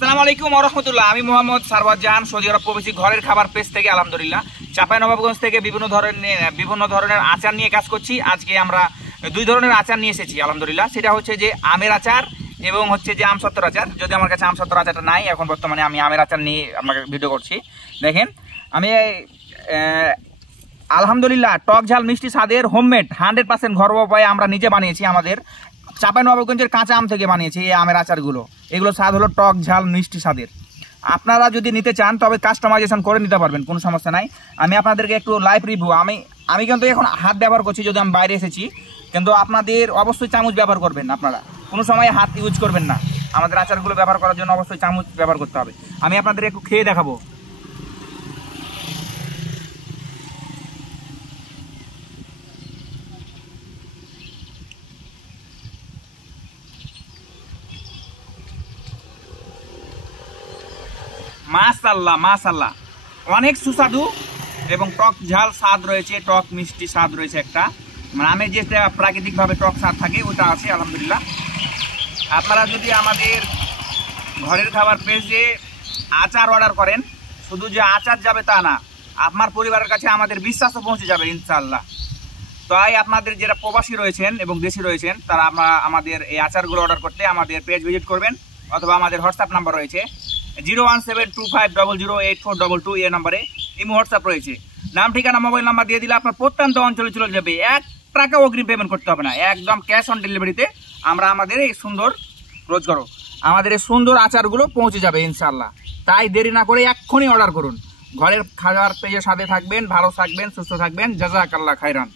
আসসালামু আলাইকুম ওয়া রাহমাতুল্লাহ। আমি মোহাম্মদ সারওয়ার জাহান, সৌদি আরব প্রবাসী। ঘরের খাবার পেজ থেকে আলহামদুলিল্লাহ চাঁপাইনবাবগঞ্জ থেকে বিভিন্ন ধরনের আচার নিয়ে কাজ করছি। আজকে আমরা দুই ধরনের আচার নিয়ে এসেছি আলহামদুলিল্লাহ। সেটা হচ্ছে যে আমের আচার এবং হচ্ছে যে আমসত্ত্বর আচার। যদি আমার কাছে আমসত্ত্বর আচারটা নাই, এখন বর্তমানে আমি আমের আচার নিয়ে আপনাকে ভিডিও করছি। দেখেন, আমি আলহামদুলিল্লাহ টক ঝাল মিষ্টি স্বাদের হোমমেড 100% ঘরোয়া উপায়ে আমরা নিজে বানিয়েছি। আমাদের চাঁপাইনবাবগঞ্জের কাঁচা আম থেকে বানিয়েছি এই আমের আচারগুলো। এগুলো স্বাদ হলো টক ঝাল মিষ্টি স্বাদের। আপনারা যদি নিতে চান তবে কাস্টমাইজেশন করে নিতে পারবেন, কোনো সমস্যা নাই। আমি আপনাদেরকে একটু লাইভ রিভিউ, আমি কিন্তু এখন হাত ব্যবহার করছি, যদি আমি বাইরে এসেছি। কিন্তু আপনাদের অবশ্যই চামচ ব্যবহার করবেন, আপনারা কোনো সময় হাত ইউজ করবেন না। আমাদের আচারগুলো ব্যবহার করার জন্য অবশ্যই চামচ ব্যবহার করতে হবে। আমি আপনাদের একটু খেয়ে দেখাবো। মাশাআল্লাহ মাশাআল্লাহ, অনেক সুস্বাদু এবং টক ঝাল স্বাদ রয়েছে, টক মিষ্টি স্বাদ রয়েছে একটা। মানে আমের যেটা প্রাকৃতিকভাবে টক স্বাদ থাকে ওটা আছে আলহামদুলিল্লাহ। আপনারা যদি আমাদের ঘরের খাবার পেজে আচার অর্ডার করেন, শুধু যে আচার যাবে তা না, আপনার পরিবারের কাছে আমাদের বিশ্বাসও পৌঁছে যাবে ইনশাআল্লাহ। তাই আপনাদের যারা প্রবাসী রয়েছেন এবং দেশি রয়েছেন, তারা আমাদের এই আচারগুলো অর্ডার করতে আমাদের পেজ ভিজিট করবেন, অথবা আমাদের হোয়াটসঅ্যাপ নাম্বার রয়েছে 01725008422 এই নাম্বারে ইমো হোয়াটসঅ্যাপ রয়েছে। নাম ঠিকানা মোবাইল নাম্বার দিয়ে দিলে আপনার প্রত্যন্ত অঞ্চলে চলে যাবে। 1 টাকা অগ্রিম পেমেন্ট করতে হবে না, একদম ক্যাশ অন ডেলিভারিতে আমরা আমাদের এই সুন্দর আমাদের এই সুন্দর আচারগুলো পৌঁছে যাবে ইনশাআল্লাহ। তাই দেরি না করে এক্ষুনি অর্ডার করুন। ঘরের খাবার পেয়ে সাথে থাকবেন, ভালো থাকবেন, সুস্থ থাকবেন। জাযাকাল্লাহ খাইরান।